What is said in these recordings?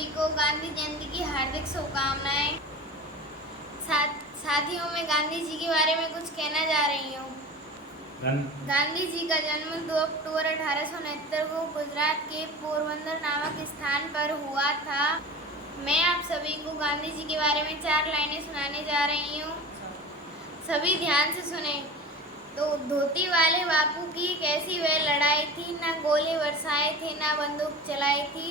सभी को गांधी जयंती की हार्दिक शुभकामनाएं। साथियों, मैं गांधी जी के बारे में कुछ कहना जा रही हूँ। गांधी जी का जन्म 2 अक्टूबर 1869 को गुजरात के पोरबंदर नामक स्थान पर हुआ था। मैं आप सभी को गांधी जी के बारे में 4 लाइनें सुनाने जा रही हूँ। सभी ध्यान से सुने। तो धोती वाले बापू की कैसी वह लड़ाई थी, ना गोले बरसाए थे ना बंदूक चलाई थी,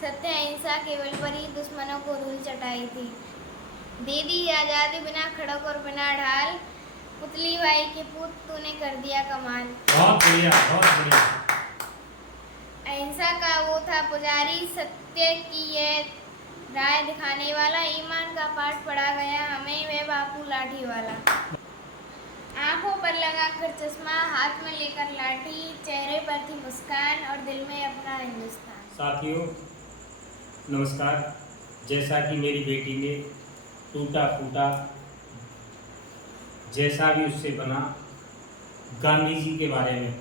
सत्य अहिंसा के बल पर ही दुश्मनों को धूल चटाई थी। दे दी आजादी बिना खड़क और बिना ढाल, पुतली बाई के पूत तूने कर दिया कमाल। बहुत बढ़िया, बहुत बढ़िया। अहिंसा का वो था पुजारी, सत्य की यह राय दिखाने वाला, ईमान का पाठ पढ़ा गया हमें वह बापू लाठी वाला। आंखों पर लगाकर चश्मा, हाथ में लेकर लाठी, चेहरे पर थी मुस्कान और दिल में अपना हिंदुस्तान। साथियों नमस्कार। जैसा कि मेरी बेटी ने टूटा फूटा जैसा भी उससे बना गांधी जी के बारे में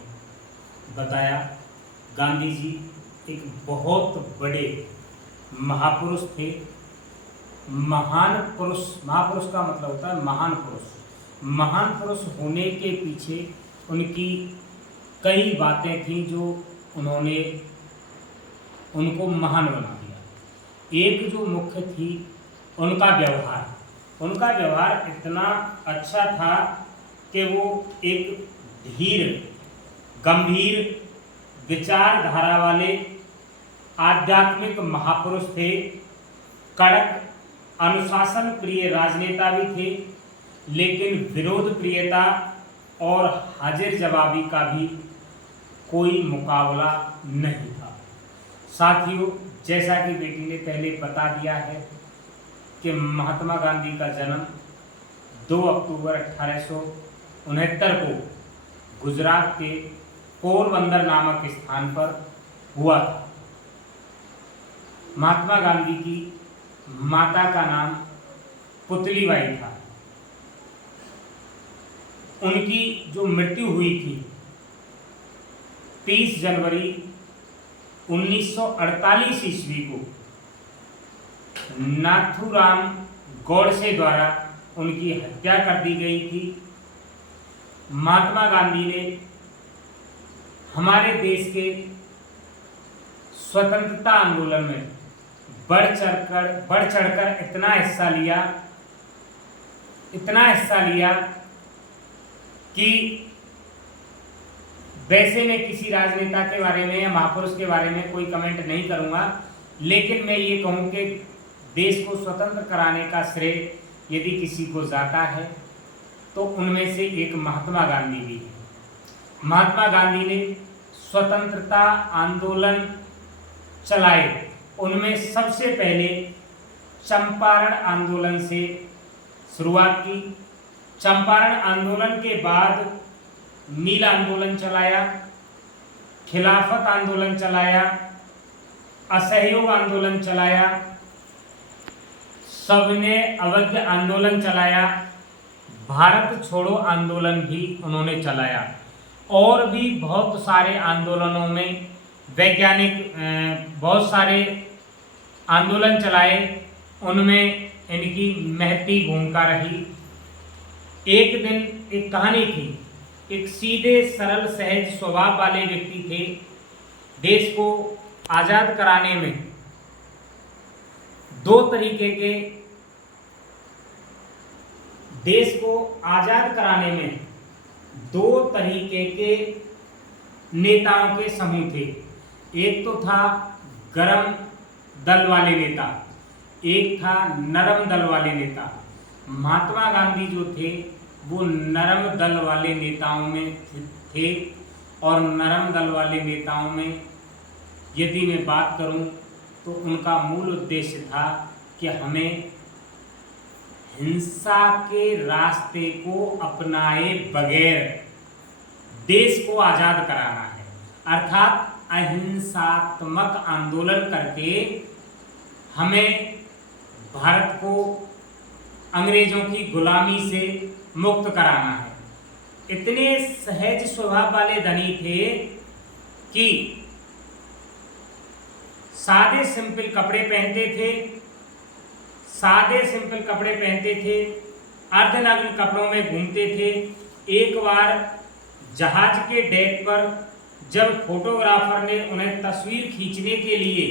बताया। गांधी जी एक बहुत बड़े महापुरुष थे। महान पुरुष, महापुरुष का मतलब होता है महान पुरुष। महान पुरुष होने के पीछे उनकी कई बातें थीं जो उन्होंने उनको महान बना दिया। एक जो मुख्य थी उनका व्यवहार। उनका व्यवहार इतना अच्छा था कि वो एक धीर, गंभीर विचारधारा वाले आध्यात्मिक महापुरुष थे। कड़क अनुशासन प्रिय राजनेता भी थे, लेकिन विरोध प्रियता और हाजिर जवाबी का भी कोई मुकाबला नहीं था। साथियों, जैसा कि बेटी ने पहले बता दिया है कि महात्मा गांधी का जन्म 2 अक्टूबर 1869 को गुजरात के पोरबंदर नामक स्थान पर हुआ था। महात्मा गांधी की माता का नाम पुतली बाई था। उनकी जो मृत्यु हुई थी 30 जनवरी 1948 ईस्वी को नाथूराम गोडसे द्वारा उनकी हत्या कर दी गई थी। महात्मा गांधी ने हमारे देश के स्वतंत्रता आंदोलन में बढ़ चढ़कर इतना हिस्सा लिया कि वैसे मैं किसी राजनेता के बारे में या महापुरुष के बारे में कोई कमेंट नहीं करूंगा, लेकिन मैं ये कहूं कि देश को स्वतंत्र कराने का श्रेय यदि किसी को जाता है तो उनमें से एक महात्मा गांधी भी है। महात्मा गांधी ने स्वतंत्रता आंदोलन चलाए। उनमें सबसे पहले चंपारण आंदोलन से शुरुआत की। चंपारण आंदोलन के बाद नील आंदोलन चलाया, खिलाफत आंदोलन चलाया, असहयोग आंदोलन चलाया, सबने अवज्ञ आंदोलन चलाया, भारत छोड़ो आंदोलन भी उन्होंने चलाया। और भी बहुत सारे आंदोलनों में बहुत सारे आंदोलन चलाए। उनमें इनकी महती भूमिका रही। एक दिन एक कहानी थी। एक सीधे सरल सहज स्वभाव वाले व्यक्ति थे। देश को आज़ाद कराने में दो तरीके के नेताओं के समूह थे। एक तो था गरम दल वाले नेता, एक था नरम दल वाले नेता। महात्मा गांधी जो थे वो नरम दल वाले नेताओं में थे। और नरम दल वाले नेताओं में यदि मैं बात करूं तो उनका मूल उद्देश्य था कि हमें हिंसा के रास्ते को अपनाए बगैर देश को आज़ाद कराना है। अर्थात अहिंसात्मक आंदोलन करके हमें भारत को अंग्रेजों की गुलामी से मुक्त कराना है। इतने सहज स्वभाव वाले धनी थे कि सादे सिंपल कपड़े पहनते थे, सादे सिंपल कपड़े पहनते थे, अर्धनग्न कपड़ों में घूमते थे। एक बार जहाज के डेक पर जब फोटोग्राफर ने उन्हें तस्वीर खींचने के लिए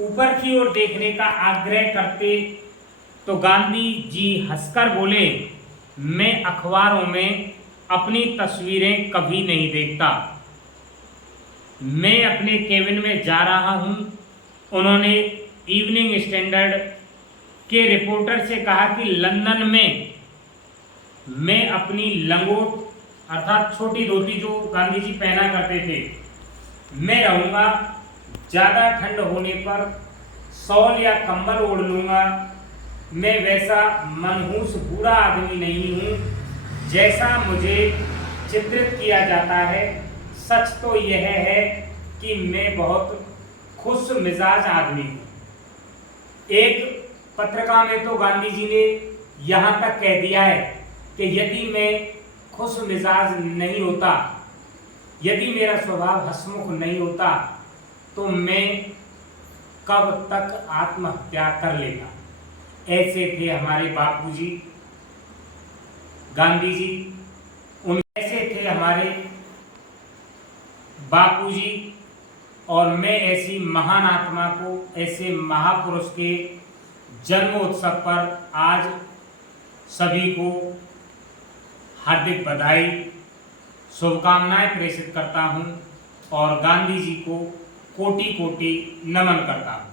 ऊपर की ओर देखने का आग्रह करते तो गांधी जी हंसकर बोले, मैं अखबारों में अपनी तस्वीरें कभी नहीं देखता, मैं अपने केबिन में जा रहा हूं। उन्होंने इवनिंग स्टैंडर्ड के रिपोर्टर से कहा कि लंदन में मैं अपनी लंगोट अर्थात छोटी धोती जो गांधी जी पहना करते थे, मैं रहूँगा। ज़्यादा ठंड होने पर शॉल या कंबल ओढ़ लूँगा। मैं वैसा मनहूस बूढ़ा आदमी नहीं हूँ जैसा मुझे चित्रित किया जाता है। सच तो यह है कि मैं बहुत खुश मिजाज आदमी हूँ। एक पत्रिका में तो गांधी जी ने यहाँ तक कह दिया है कि यदि मैं खुश मिजाज नहीं होता, यदि मेरा स्वभाव हंसमुख नहीं होता तो मैं कब तक आत्महत्या कर लेता। ऐसे थे हमारे बापूजी गांधी जी, ऐसे थे हमारे बापूजी। और मैं ऐसी महान आत्मा को, ऐसे महापुरुष के जन्म उत्सव पर आज सभी को हार्दिक बधाई, शुभकामनाएं प्रेषित करता हूं और गांधी जी को कोटि कोटि नमन करता हूं।